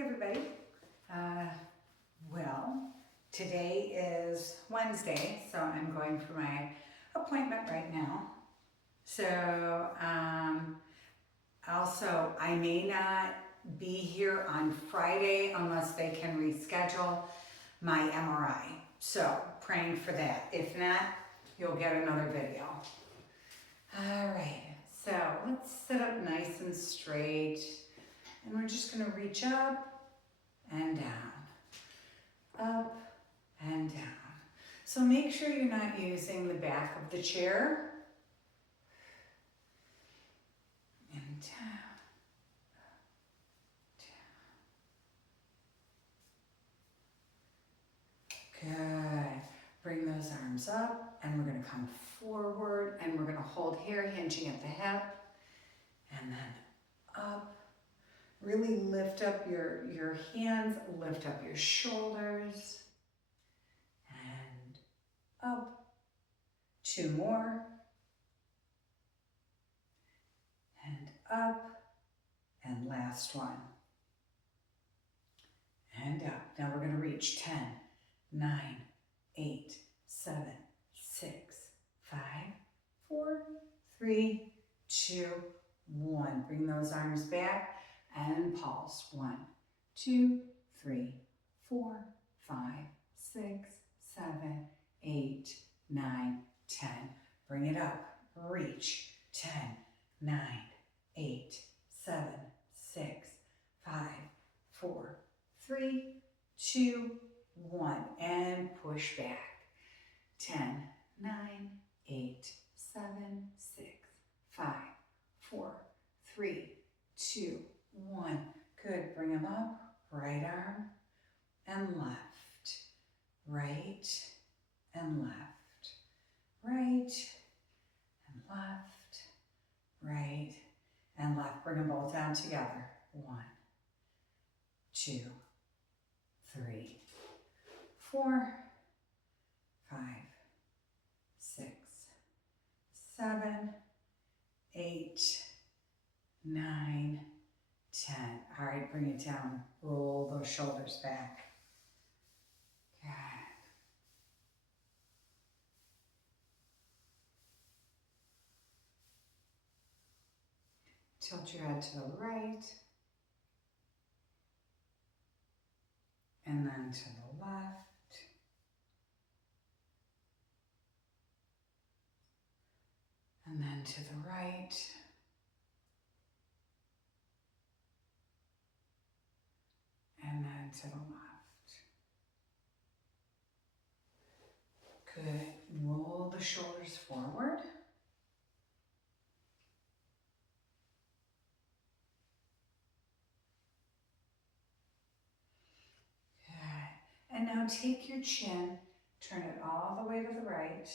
Hey everybody. Well, today is Wednesday, so I'm going for my appointment right now. So, also, I may not be here on Friday unless they can reschedule my MRI. So, praying for that. If not, you'll get another video. All right, so let's sit up nice and straight. And we're just going to reach up and down, up and down. So make sure you're not using the back of the chair. And down, down. Good. Bring those arms up and we're going to come forward and we're going to hold here, hinging at the hip. And then up. Really lift up your hands, lift up your shoulders. And up. 2 more. And up. And last one. And up. Now we're going to reach 10, 9, 8, 7, 6, 5, 4, 3, 2, 1. Bring those arms back and pulse. 1, 2, 3, 4, 5, 6, 7, 8, 9, 10. Bring it up. Reach. 10, 9, 8, 7, 6, 5, 4, 3, 2, 1. And push back. 10, 9, 8, 7, 6, 5, 4, 3, 2, 1. Good. Bring them up. Right arm and left. Right and left. Right and left. Right and left. Bring them both down together. 1, 2, 3, 4, 5, 6, 7, 8, 9, 10. All right, bring it down. Roll those shoulders back. Good. Tilt your head to the right. And then to the left. And then to the right. And then to the left. Good. Roll the shoulders forward. Good. And now take your chin, turn it all the way to the right.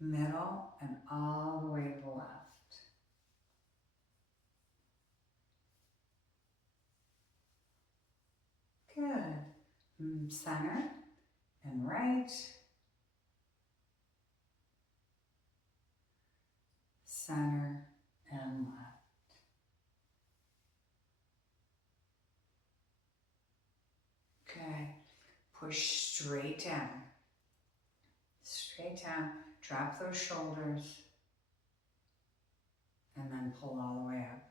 Middle and all the way to the left. Good. Center and right. Center and left. Good. Push straight down. Straight down. Drop those shoulders. And then pull all the way up.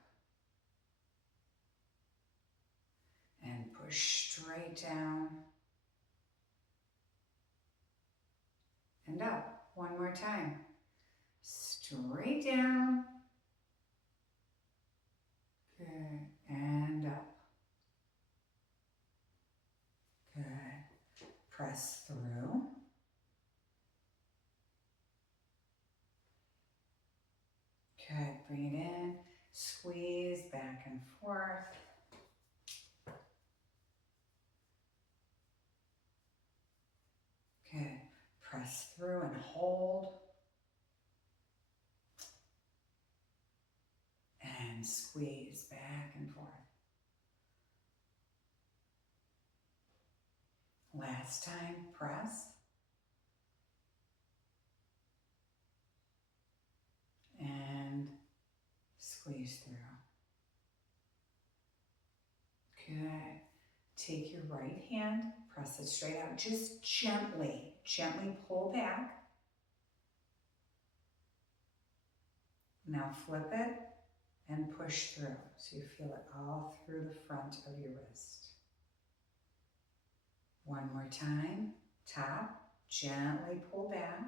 And push straight down. And up. One more time. Straight down. Good. And up. Good. Press through. Good. Bring it in. Squeeze back and forth. Good. Press through and hold. And squeeze back and forth. Last time, press. And squeeze through. Good. Take your right hand, press it straight out. Just gently, gently pull back. Now flip it and push through. So you feel it all through the front of your wrist. One more time. Top, gently pull back.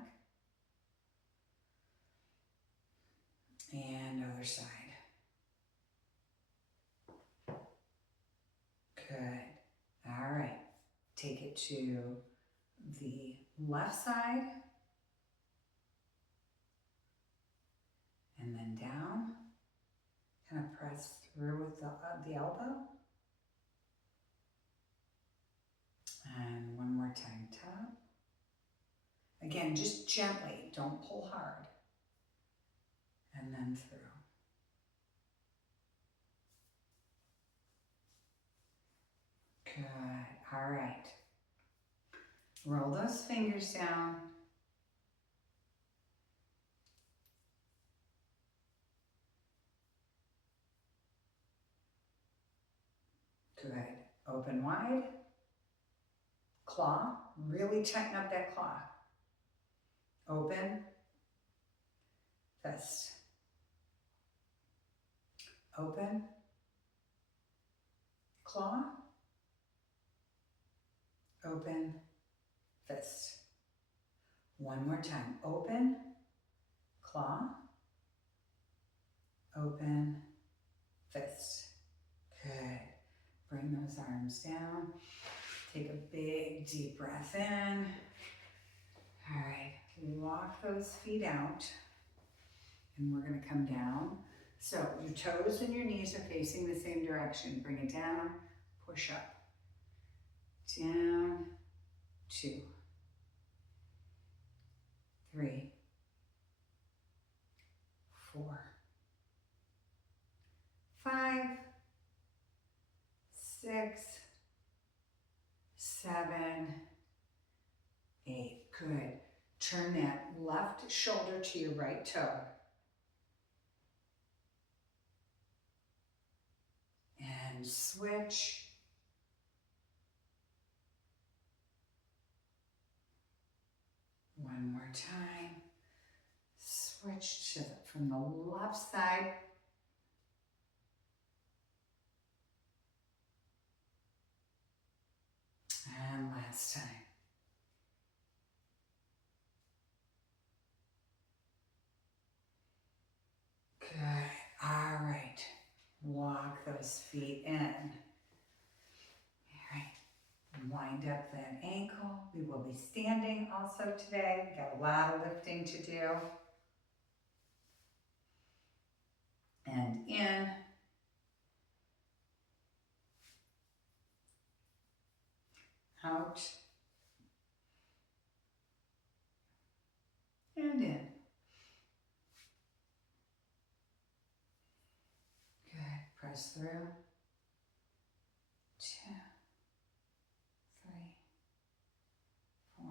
And other side. Good. All right. Take it to the left side. And then down. Kind of press through with the elbow. And one more time, top. Again, just gently, don't pull hard. And then through. Good, all right. Roll those fingers down. Good, open wide. Claw, really tighten up that claw. Open, fist. Open, claw, open, fist. One more time, open, claw, open, fist. Good. Bring those arms down. Take a big deep breath in. All right, walk those feet out. And we're gonna come down. So your toes and your knees are facing the same direction. Bring it down, push up. Down, 2, 3, 4, 5, 6, 7, 8. Good. Turn that left shoulder to your right toe. And switch. One more time. Switch from the left side. And last time. Good. All right. Walk those feet in. All right. Wind up that ankle. We will be standing also today. Got a lot of lifting to do. And in. Out. And in. Good. Press through. 2, 3, 4,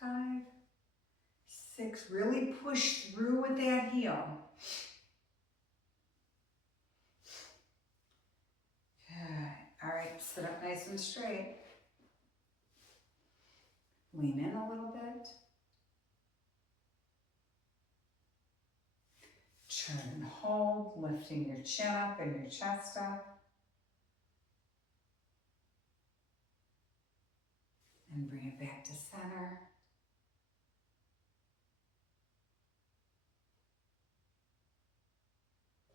5, 6. Really push through with that heel. Good. All right, sit up nice and straight. Lean in a little bit. Turn and hold, lifting your chin up and your chest up. And bring it back to center.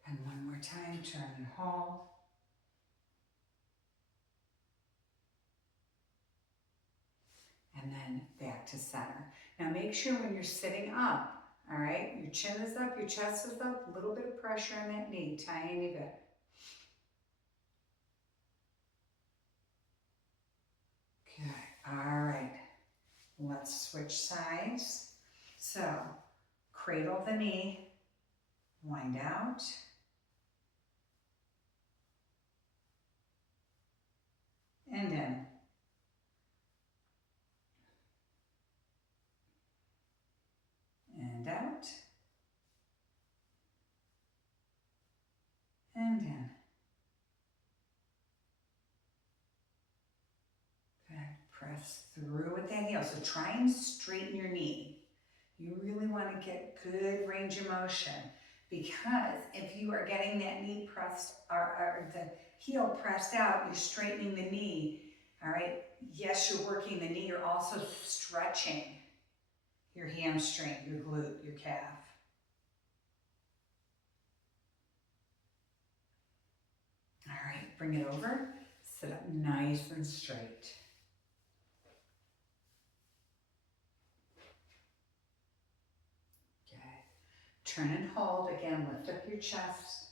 And one more time, turn and hold. And then back to center. Now make sure when you're sitting up, all right, your chin is up, your chest is up, a little bit of pressure on that knee, tiny bit. Good, all right. Let's switch sides. So, cradle the knee, wind out. And in. And out. And in. through with that heel. So try and straighten your knee. You really want to get good range of motion, because if you are getting that knee pressed or the heel pressed out, you're straightening the knee. All right. Yes, you're working the knee. You're also stretching your hamstring, your glute, your calf. All right, bring it over. Sit up nice and straight. Good. Turn and hold. Again, lift up your chest.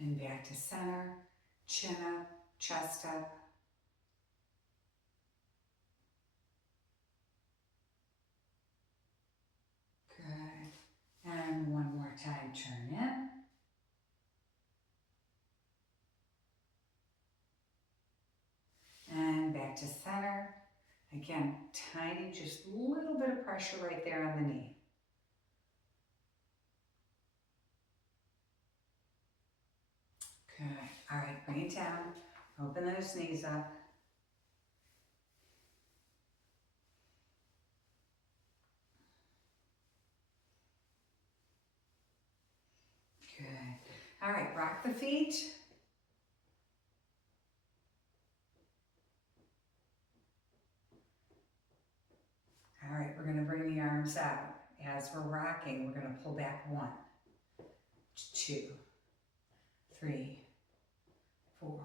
And back to center. Chin up, chest up. Good. And one more time, turn in. And back to center. Again, tiny, just a little bit of pressure right there on the knee. Good. All right, bring it down. Open those knees up. Good. All right, rock the feet. All right, we're going to bring the arms out. As we're rocking, we're going to pull back 1, 2, 3, 4,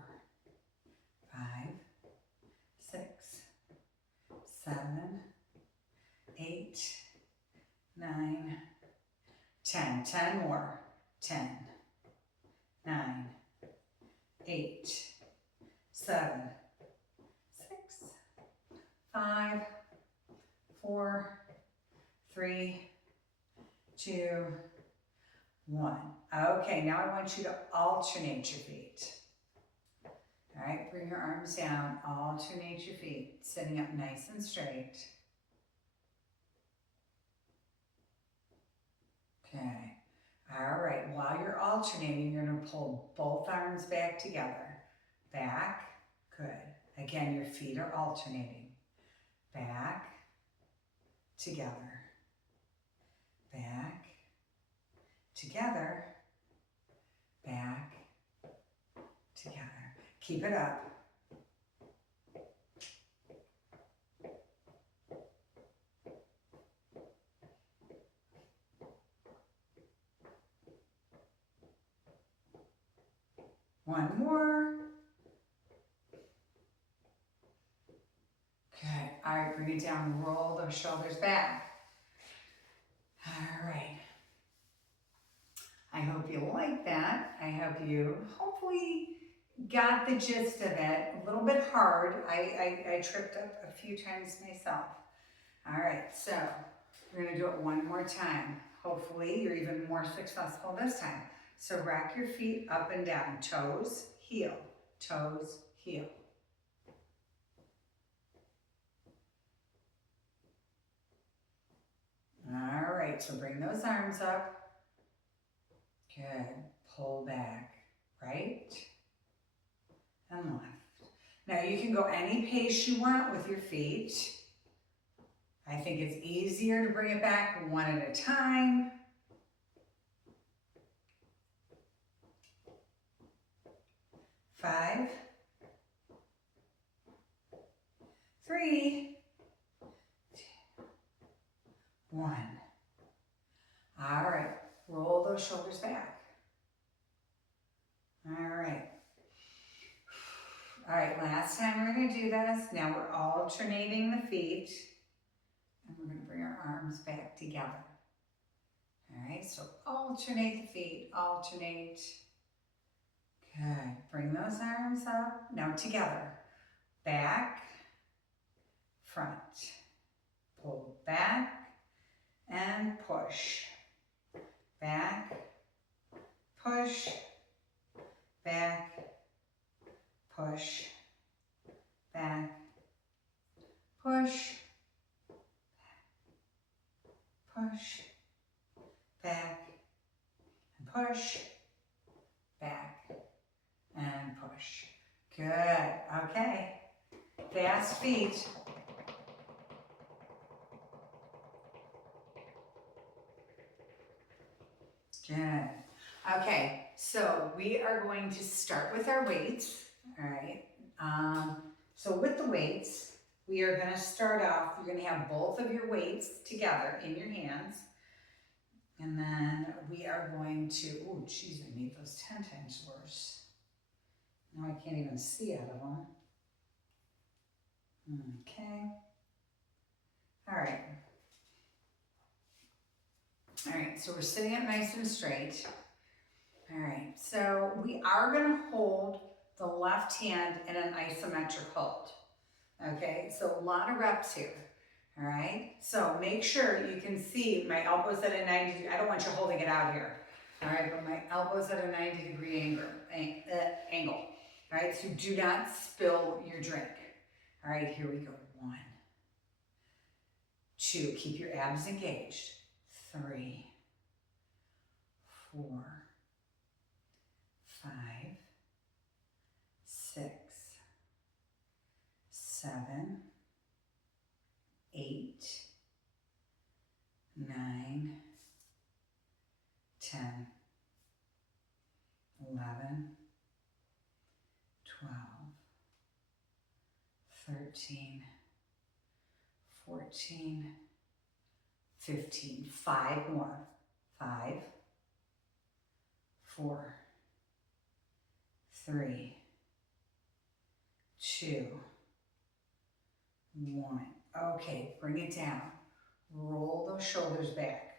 5, 6, 7, 8, 9, 10. 10 more. 10, 9, 8, 7, 6, 5, 4, 3, 2, 1. Okay, now I want you to alternate your feet. All right, bring your arms down, alternate your feet, sitting up nice and straight. Okay, all right, while you're alternating, you're gonna pull both arms back together. Back, good. Again, your feet are alternating. Back, together. Back, together. Back, together. Keep it up. One more. Good. All right, bring it down. Roll those shoulders back. All right. I hope you like that. I hope you hopefully got the gist of it. A little bit hard. I tripped up a few times myself. All right, so we're gonna do it one more time. Hopefully you're even more successful this time. So rack your feet up and down, toes, heel, toes, heel. All right, so bring those arms up. Good, pull back, right and left. Now you can go any pace you want with your feet. I think it's easier to bring it back one at a time. Five, 3, 2, 1. All right, roll those shoulders back. All right. All right, last time we're gonna do this. Now we're alternating the feet. And we're gonna bring our arms back together. All right, so alternate the feet, alternate. Good, bring those arms up. Now together. Back, front. Pull back and push. Back, push, back, push, back, push, push, back, and push, back, and push. Good, okay. Fast feet. Good. Okay, so we are going to start with our weights, all right? So with the weights, we are gonna start off, you're gonna have both of your weights together in your hands. And then we are going to, oh geez, I made those 10 times worse. Now I can't even see out of them. Okay. All right. All right, so we're sitting up nice and straight. All right, so we are gonna hold the left hand in an isometric hold. Okay, so a lot of reps here. All right, so make sure you can see my elbows at a 90 degree. I don't want you holding it out here. All right, but my elbows at a 90-degree angle. All right, so do not spill your drink. All right, here we go. 1, 2, keep your abs engaged. 3, 4, 5, 6, 7, 8, 9, 10, 11, 12, 13, 14, 15. 5 more. 5, 4, 3, 2, 1. Okay, bring it down. Roll those shoulders back.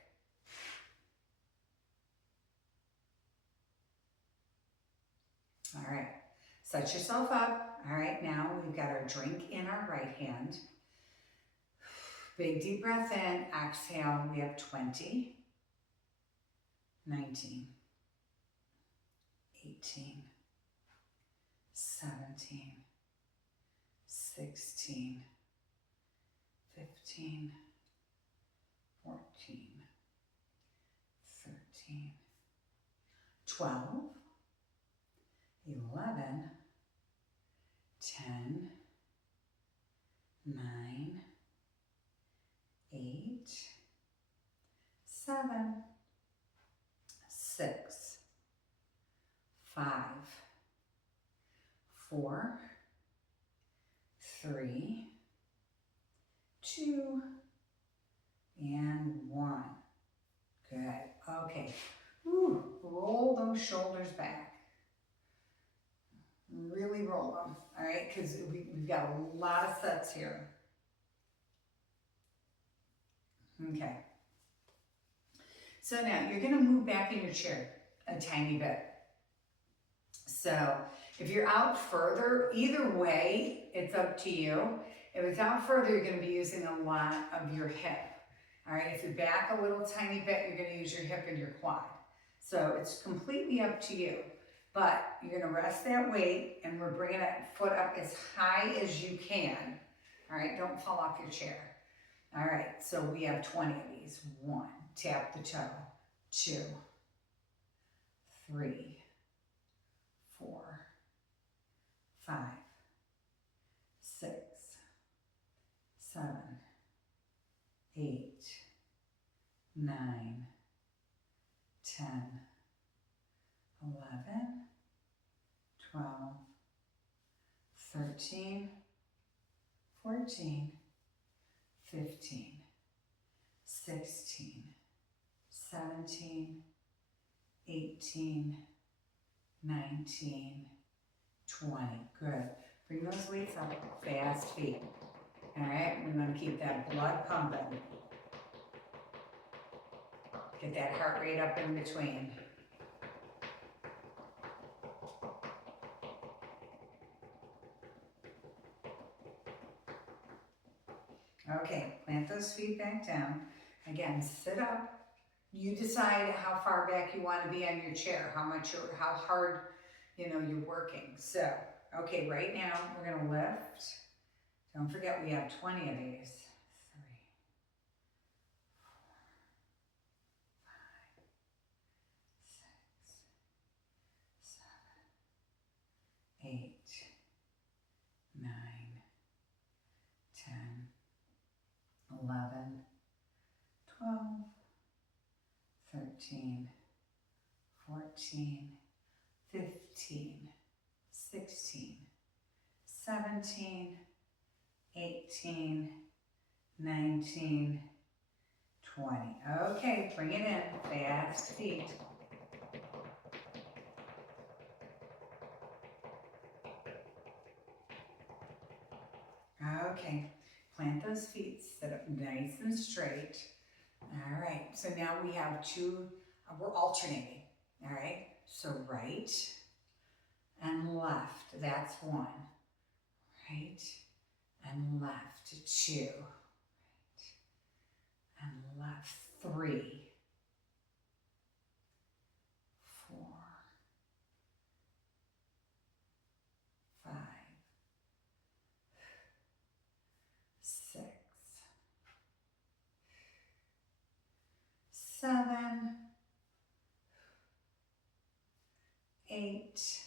All right, set yourself up. All right, now we've got our drink in our right hand. Big deep breath in, exhale. We have 20, 19, 18, 17, 16, 15, 14, 13, 12, 11, 10, 9, 8, 7, 6, 5, 4, 3, 2, and 1. Good. Okay. Woo. Roll those shoulders back. Really roll them. All right, because we've got a lot of sets here. Okay. So now you're going to move back in your chair a tiny bit. So if you're out further, either way, it's up to you. If it's out further, you're going to be using a lot of your hip. All right, if you're back a little tiny bit, you're going to use your hip and your quad. So it's completely up to you. But you're going to rest that weight, and we're bringing that foot up as high as you can. All right, don't fall off your chair. All right, so we have 20 of these. 1, tap the toe. 2, 3, 4, 5, 6, 7, 8, 9, 10, 11, 12, 13, 14, 15, 16, 17, 18, 19, 20. Good. Bring those weights up, fast feet. All right, we're going to keep that blood pumping. Get that heart rate up in between. Okay, plant those feet back down. Again, sit up. You decide how far back you want to be on your chair, how hard, you're working. So, okay, right now we're going to lift. Don't forget we have 20 of these. 3, 4, 5, 6, 7, 11, 12, 13, 14, 15, 16, 17, 18, 19, 20. Okay, bring it in, fast feet. Okay, plant those feet, sit up nice and straight. All right, so now we have two, we're alternating, all right? So right and left, that's one. Right and left, two. Right and left, 3, 4, 5, 6, 7, 8,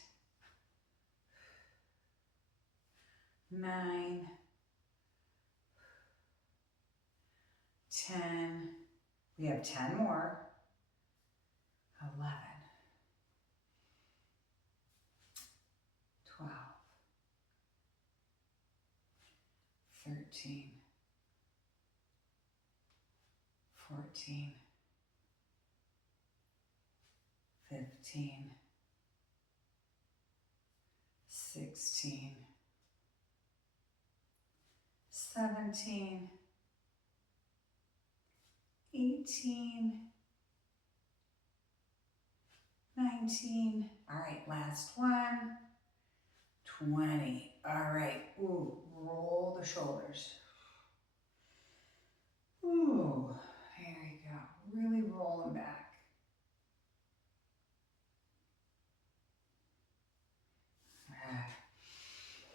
9, 10. We have 10 more. 11, 12, 13, 14, 15, 16, 17, 18, 19. All right, last one. 20. All right. Ooh, roll the shoulders. Ooh, there you go. Really roll them back.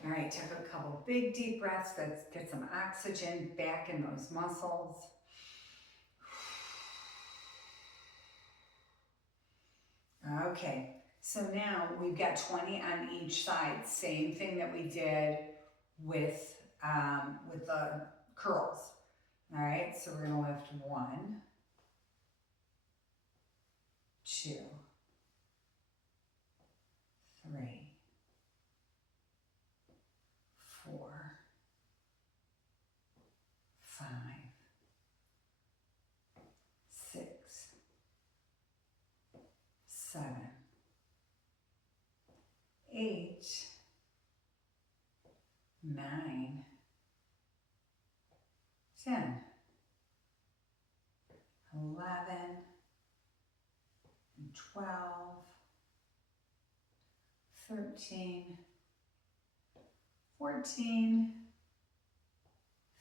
All right, take a couple big deep breaths. Let's get some oxygen back in those muscles. Okay, so now we've got 20 on each side. Same thing that we did with the curls. All right, so we're gonna lift 1, 2, 3, 4, 5, 6, 7, 8, 9, 10, 11, 12, 13, 14,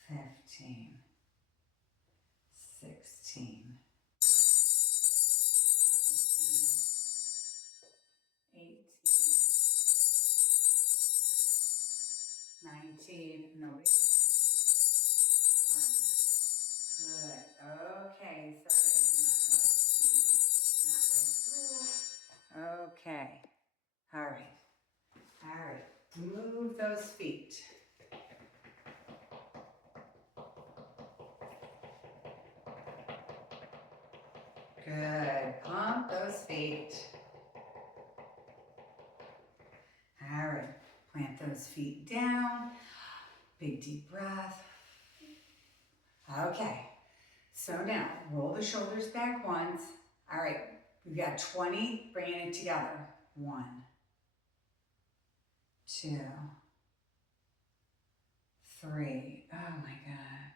15, 16, 17, 18, 19, nobody. 20. Good. Okay. Sorry, should not bring through. Okay. All right. All right. Move those feet. Good. Pump those feet. All right. Plant those feet down. Big deep breath. Okay. So now roll the shoulders back once. All right. We've got 20. Bringing it together. 1, 2, 3. Oh my God.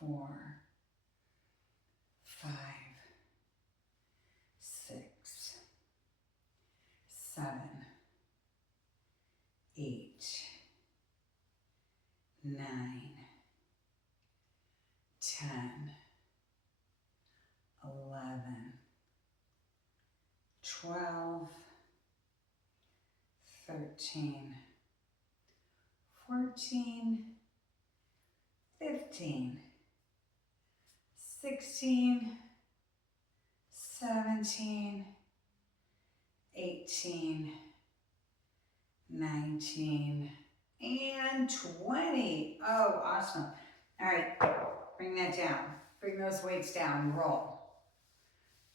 4, 5, 6, 7, 8, 9, 10, 11, 12, 13, 14, 15, 16, 17, 18, 19, and 20. Oh, awesome. All right, Bring that down. Bring those weights down, roll.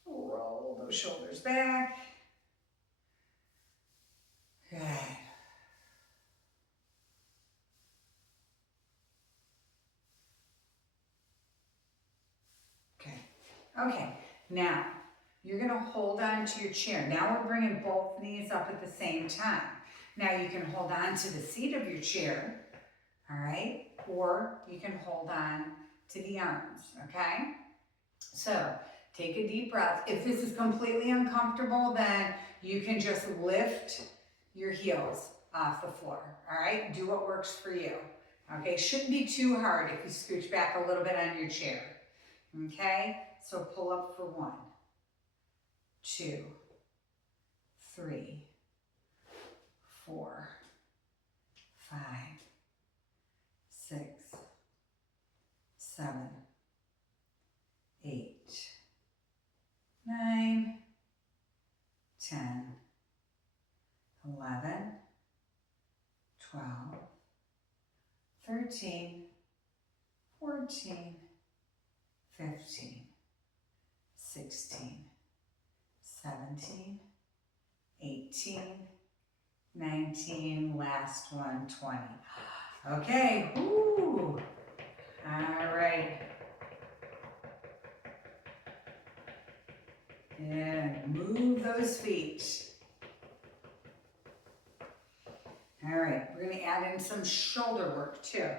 Roll those shoulders back. Good. Okay. Okay, now you're gonna hold on to your chair. Now we're bringing both knees up at the same time. Now you can hold on to the seat of your chair, all right? Or you can hold on to the arms, okay? So take a deep breath. If this is completely uncomfortable, then you can just lift your heels off the floor, all right? Do what works for you, okay? Shouldn't be too hard if you scooch back a little bit on your chair, okay? So pull up for 1, 2, 3, 4, 5, 6, 7, 8, 9, 10, 11, 12, 13, 14, 15, 16, 17, 18, 19, last one, 20. Okay, woo. All right. And move those feet. All right, we're gonna add in some shoulder work too.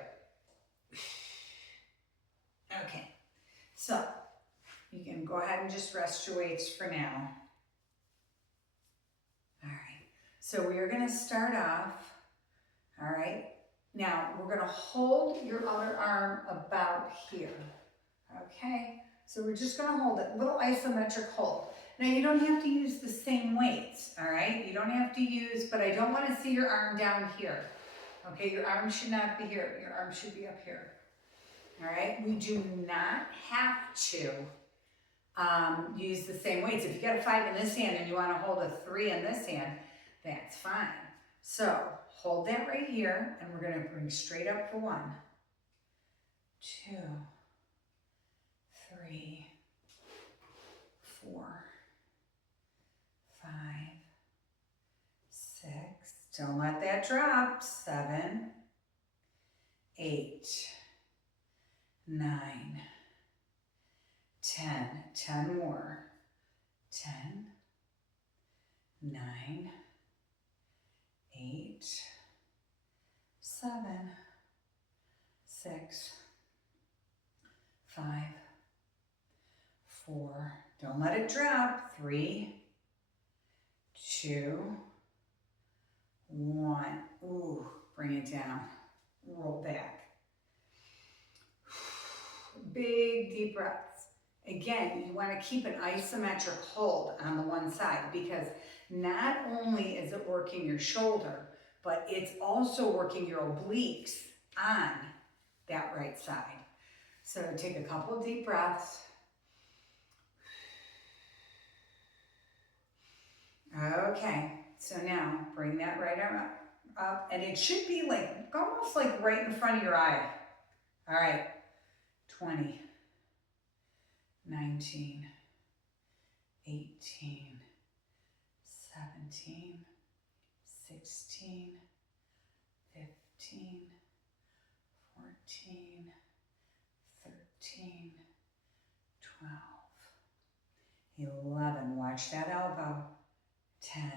Okay, so you can go ahead and just rest your weights for now. All right, so we are gonna start off, all right? Now, we're gonna hold your other arm about here, okay? So we're just gonna hold it, little isometric hold. Now you don't have to use the same weights, all right? You don't have to use, but I don't wanna see your arm down here. Okay, your arm should not be here. Your arm should be up here. All right, we do not have to use the same weights. If you got a 5 in this hand and you wanna hold a 3 in this hand, that's fine. So hold that right here and we're gonna bring straight up for 1, 2, 3, 4, 5, 6, don't let that drop, 7, 8, 9, 10, 10 more, 10, 9, 8, 7, 6, 5, 4, don't let it drop, 3, 2, 1, ooh, bring it down, roll back. Big deep breaths. Again, you want to keep an isometric hold on the one side because not only is it working your shoulder, but it's also working your obliques on that right side. So take a couple of deep breaths. Okay, so now bring that right arm up and it should be like, almost like right in front of your eye. All right, 20, 19, 18, 17, 16, 15, 14, 13, 12, 11, watch that elbow, 10,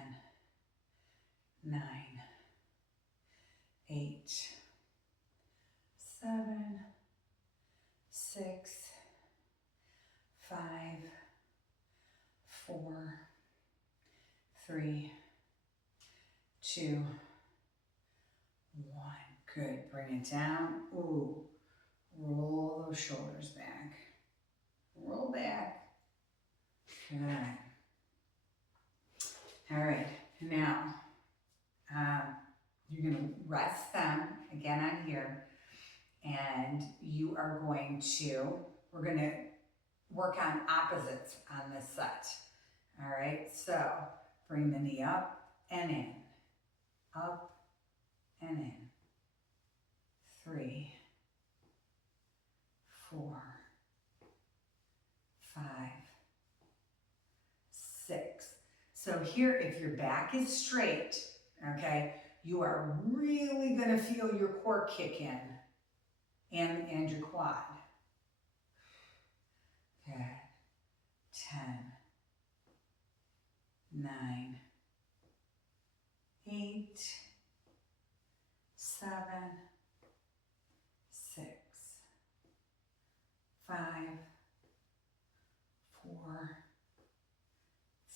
9, 8, 7, 6, 5, 4, 3, 2, 1. Good. Bring it down. Ooh. Roll those shoulders back. Roll back. Good. All right. Now, you're going to rest them again on here. And you are going to, we're going to work on opposites on this set. All right, so bring the knee up and in, up and in. 3, 4, So here, if your back is straight, okay, you are really gonna feel your core kick in and your quad. Good. 10, 9, 8, 7, 6, 5, 4,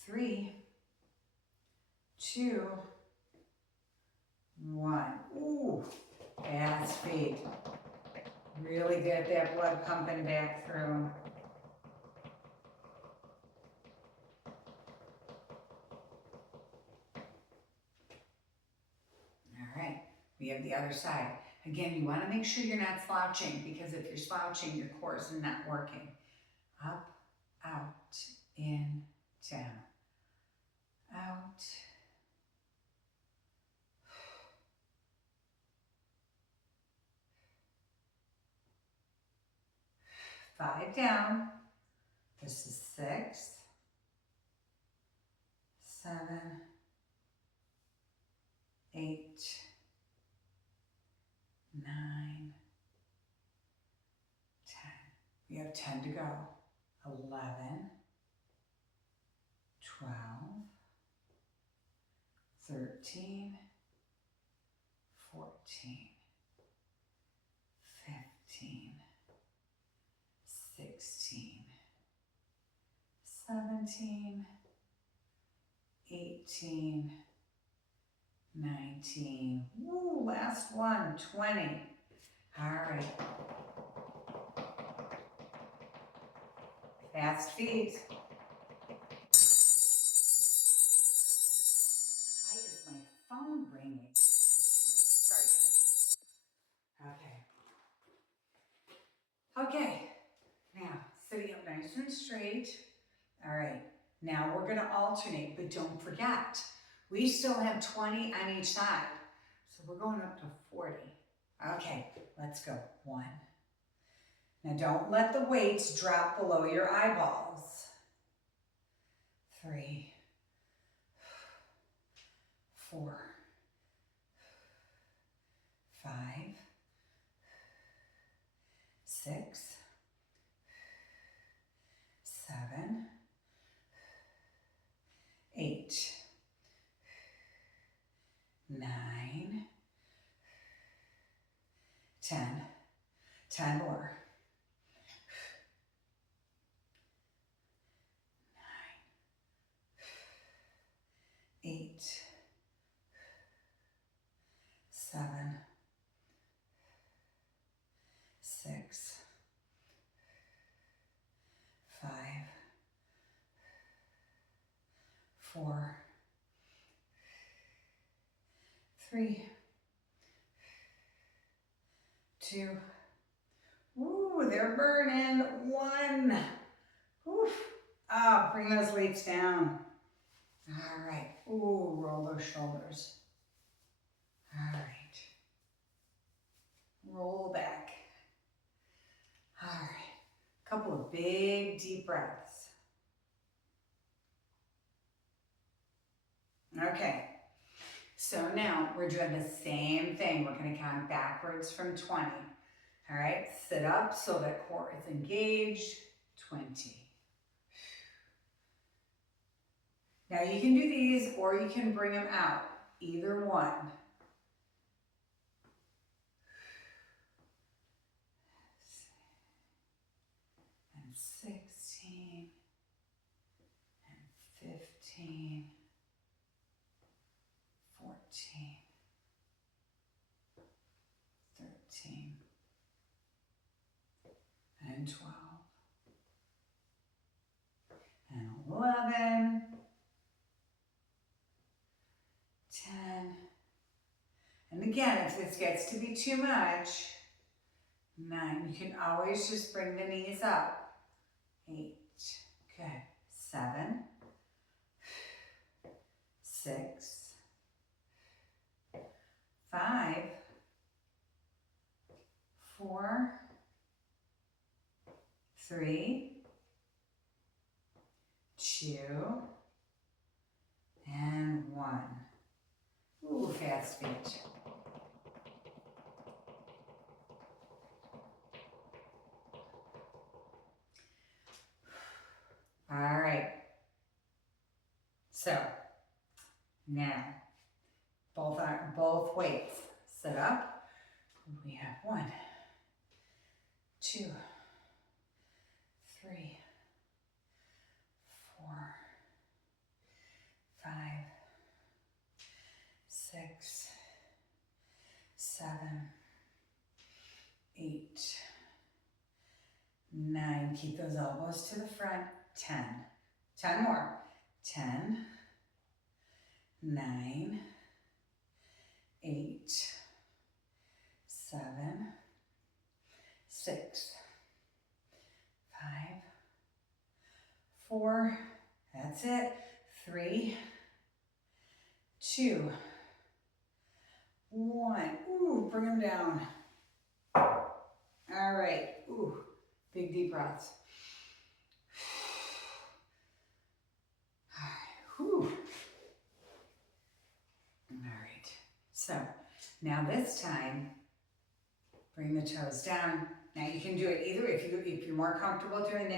3, 2, 1. Ooh, fast feet. Really get that blood pumping back through. All right, we have the other side. Again, you want to make sure you're not slouching, because if you're slouching, your core is not working. Up, out, in, down, out. 5 down. This is 6, 7, 8, 9, 10. We have 10 to go. 11, 12, 13, 14, 15, 16, 17, 18, 19. Woo, last one, 20. All right. Fast feet. Why is my phone ringing? Sorry, guys. Okay. Now, sitting up nice and straight. All right. Now we're going to alternate, but don't forget, we still have 20 on each side. So we're going up to 40. Okay, let's go. 1. Now don't let the weights drop below your eyeballs. 3, 4, 5, 6, 7, 8, 9, 10. 10 more. 9, 8, 7, 6, 5, 4, 3, 2. Ooh, they're burning. 1. Oof. Ah, bring those weights down. All right. Ooh, roll those shoulders. All right. Roll back. All right. Couple of big, deep breaths. Okay. So now we're doing the same thing. We're going to count backwards from 20. All right. Sit up so that core is engaged. 20. Now you can do these or you can bring them out. Either one. And 16. And 15. 14. 13. And 12. And 11. 10. And again, if this gets to be too much, 9. You can always just bring the knees up. 8. Good. 7. 6. 5. 4. 3. 2. and 1. Ooh, fast feet. All right. So now both weights. Sit up. We have 1, 2, 3, 4, 5, 6, 7, 8, 9. Keep those elbows to the front. 10. 10 more. 10, 9, 8, 7, 6, 5, 4. That's it. 3, 2, 1. Ooh, bring them down. All right. Ooh, big deep breaths. Whew. All right. So now this time, bring the toes down. Now you can do it either if you're more comfortable doing the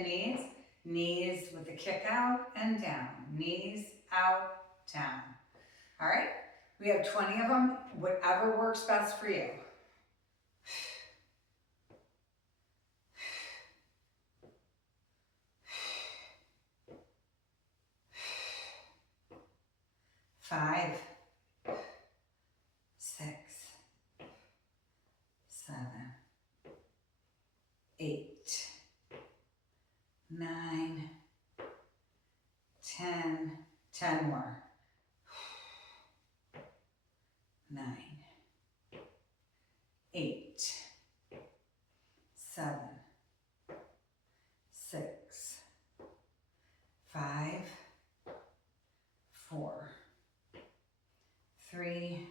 knees with the kick out and down. Knees out, down. All right. We have 20 of them. Whatever works best for you. 5, 6, 7, 8, 9, 10. 10 more. 9, 8, 7, 6, 5, 4, 3,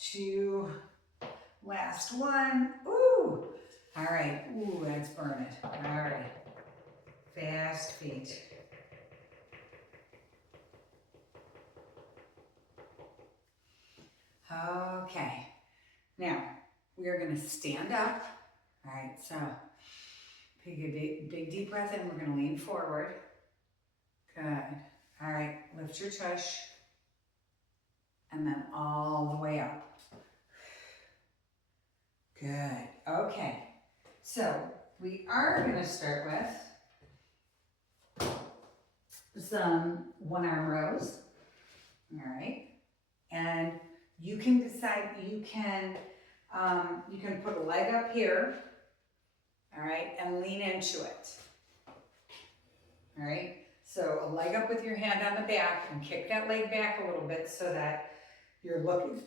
2, last one. Ooh, all right. Ooh, that's burning. All right, fast feet. Okay, now we are going to stand up. All right, so take a big deep breath in. We're going to lean forward. Good. All right, lift your tush. And then all the way up. Good. Okay. So we are going to start with some one-arm rows. All right. And you can decide, you can put a leg up here. All right. And lean into it. All right. So a leg up with your hand on the back and kick that leg back a little bit so that you're looking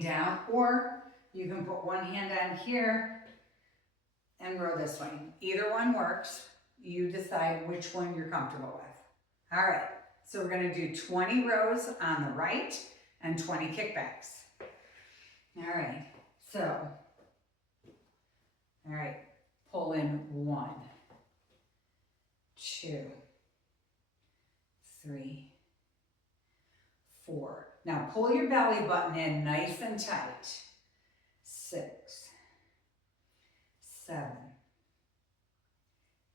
down, or you can put one hand on here and row this way. Either one works. You decide which one you're comfortable with. All right, so we're gonna do 20 rows on the right and 20 kickbacks. All right, so, all right, pull in 1, 2, 3, 4. Now pull your belly button in nice and tight. 6, 7,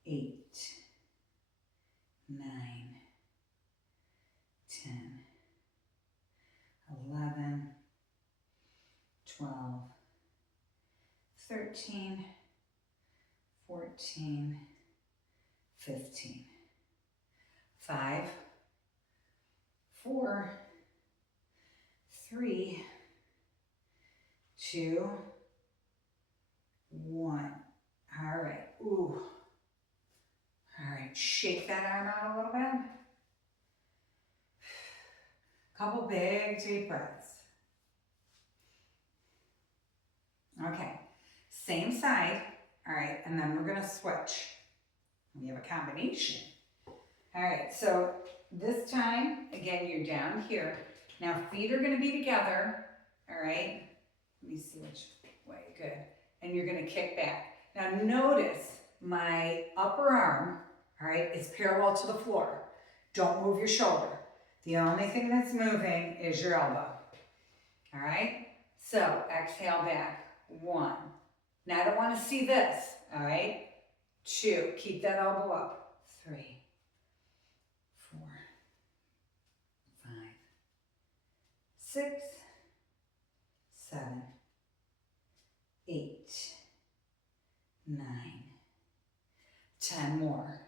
8, 9, 10, 11, 12, 13, 14, 15. 5, 4, 3, 2, 1. All right. Ooh. All right. Shake that arm out a little bit. Couple big deep breaths. Okay. Same side. All right. And then we're going to switch. We have a combination. All right. So this time, again, you're down here. Now feet are going to be together. All right. Let me see which way. Good. And you're going to kick back. Now notice my upper arm, all right, is parallel to the floor. Don't move your shoulder. The only thing that's moving is your elbow. All right? So exhale back. 1. Now I don't want to see this. All right? 2. Keep that elbow up. 3, 4, 5, 6, 7, 8, 9, 10 more.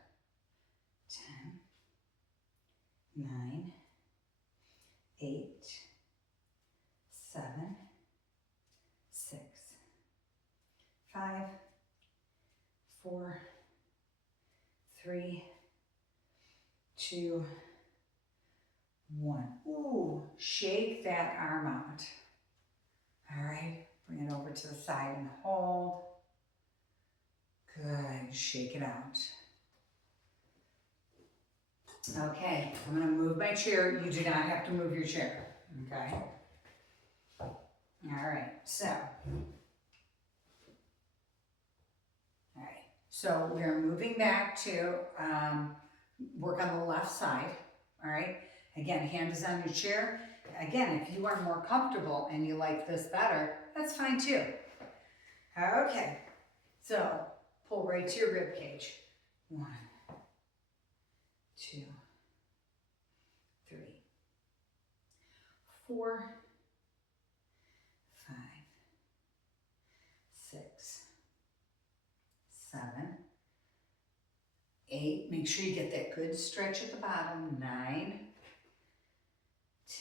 10, 9, 8, 7, 6, 5, 4, 3, 2, 1. Ooh, shake that arm out. All right, bring it over to the side and hold. Good, shake it out. Okay, I'm gonna move my chair. You do not have to move your chair, okay? All right, so we're moving back to work on the left side, all right? Again, hand is on your chair. Again, if you are more comfortable and you like this better, that's fine too. Okay, so pull right to your rib cage. 1, 2, 3, 4, 5, 6, 7, 8. Make sure you get that good stretch at the bottom. 9,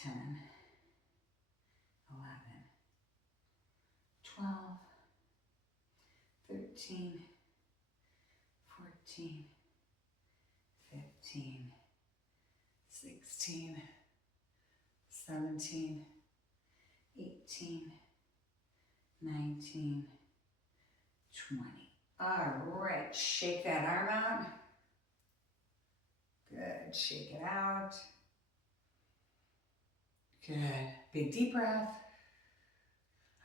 10, 11, 12, 13, 14, 15, 16, 17, 18, 19, 20. All right, shake that arm out. Good, shake it out. Good, big deep breath.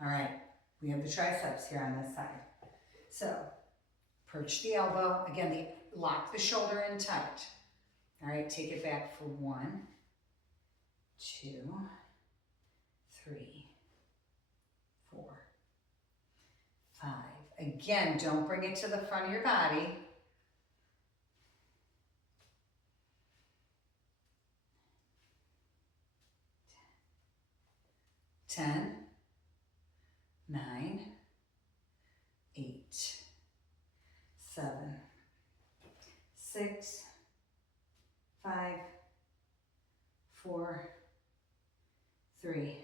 All right, we have the triceps here on this side. So, perch the elbow. Again, lock the shoulder in tight. All right, take it back for 1, 2, 3, 4, 5. Again, don't bring it to the front of your body. 10, 9, 8, 7, 6, 5, 4, 3,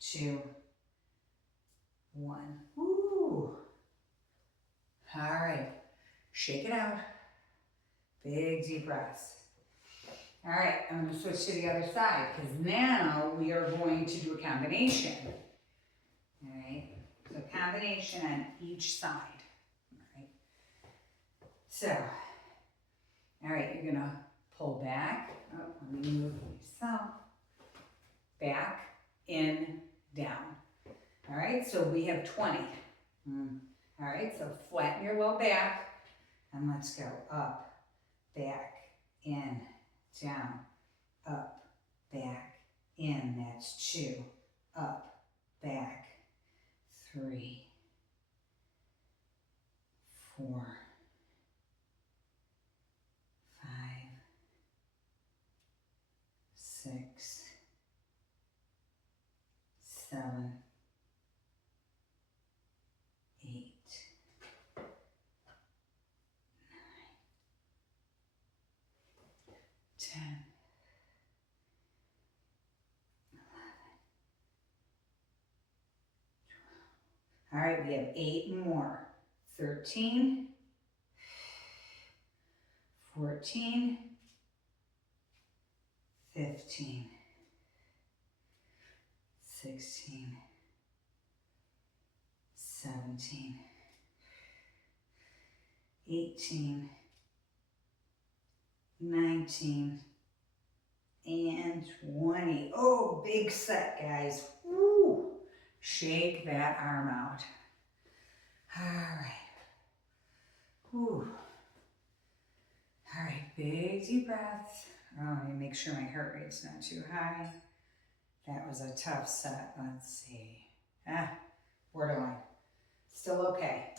2, 1. Woo! All right, shake it out. Big deep breaths. All right, I'm going to switch to the other side because now we are going to do a combination. All right, so combination on each side. All right, so, all right, you're going to pull back. Oh, let me move myself. Back, in, down. All right, so we have 20. All right, so flatten your low back and let's go up, back, in, down, up, back, in. That's 2. Up, back, 3, 4, 5, 6, 7, 8, 10, 11, 12. All right, we have 8 more. 13, 14, 15, 16, 17, 18, 19, and 20. Oh, big set, guys. Woo! Shake that arm out. All right. Whew. All right, big deep breath. Oh, let me make sure my heart rate's not too high. That was a tough set. Let's see. Borderline. Still okay.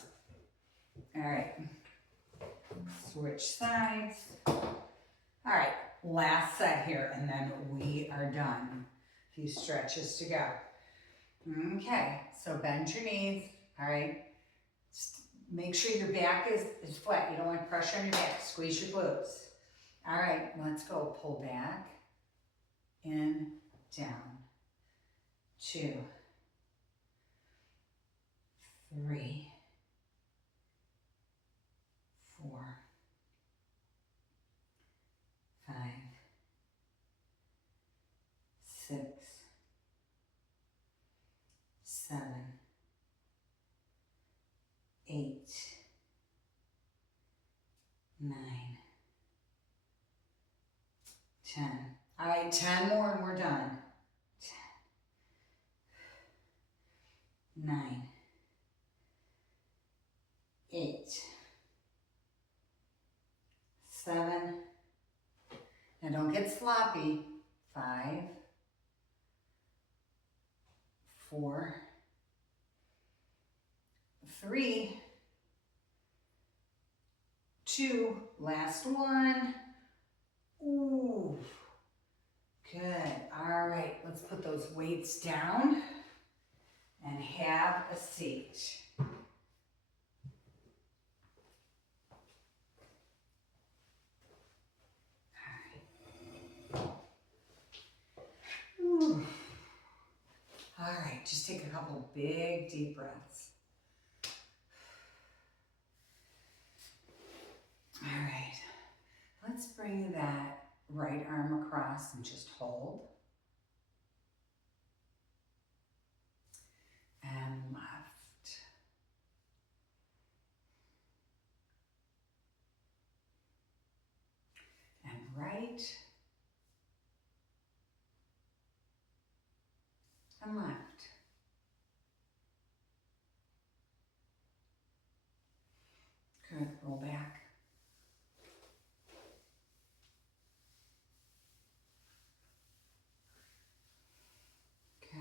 All right. Switch sides. All right, last set here, and then we are done. A few stretches to go. Okay, so bend your knees. All right. Make sure your back is flat. You don't want pressure on your back. Squeeze your glutes. All right, let's go. Pull back, in, down. 2, 3, 4, 5, 6, 7, 8, 9, 10. All right, 10 more and we're done. 10, 9, 8, 7. Now don't get sloppy. 5, 4, 3, 2, last one. Ooh, good. All right, let's put those weights down and have a seat. All right, just take a couple big deep breaths. All right, let's bring that right arm across and just hold. And left. And right. And left. Good, roll back. Good.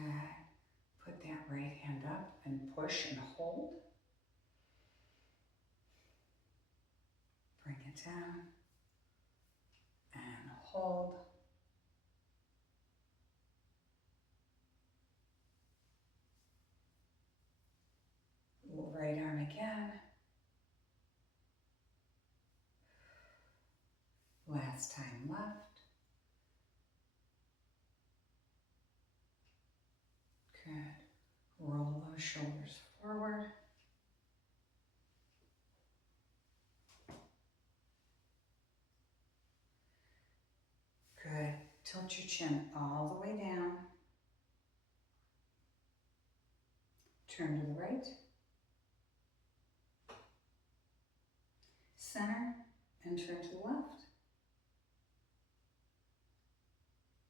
Put that right hand up and push and hold. Bring it down and hold. Right arm again. Last time left. Good. Roll those shoulders forward. Good. Tilt your chin all the way down. Turn to the right. Center and turn to the left.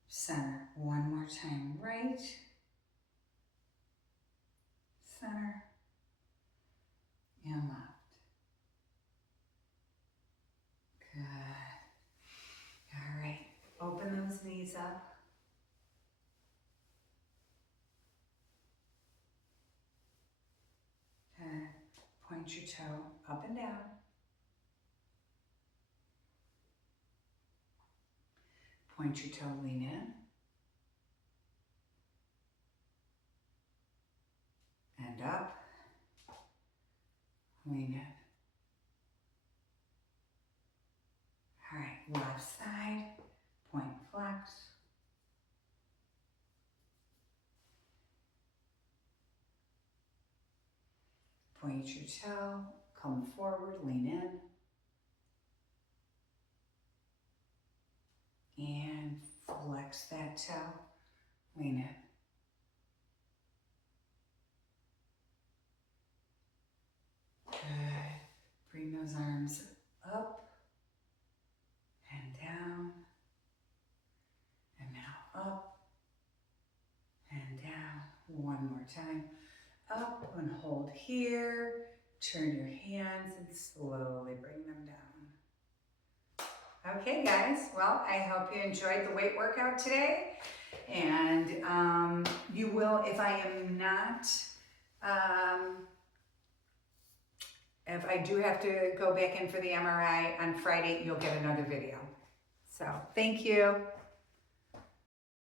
Center. One more time. Right. Center. And left. Good. All right. Open those knees up. Good. Point your toe up and down. Point your toe, lean in. And up. Lean in. All right, left side. Point, flex. Point your toe. Come forward, lean in. And flex that toe. Lean in. Good. Bring those arms up and down. And now up and down. One more time. Up and hold here. Turn your hands and slowly bring them down. Okay, guys. Well, I hope you enjoyed the weight workout today. And you will, if I am not, if I do have to go back in for the MRI on Friday, you'll get another video. So, thank you.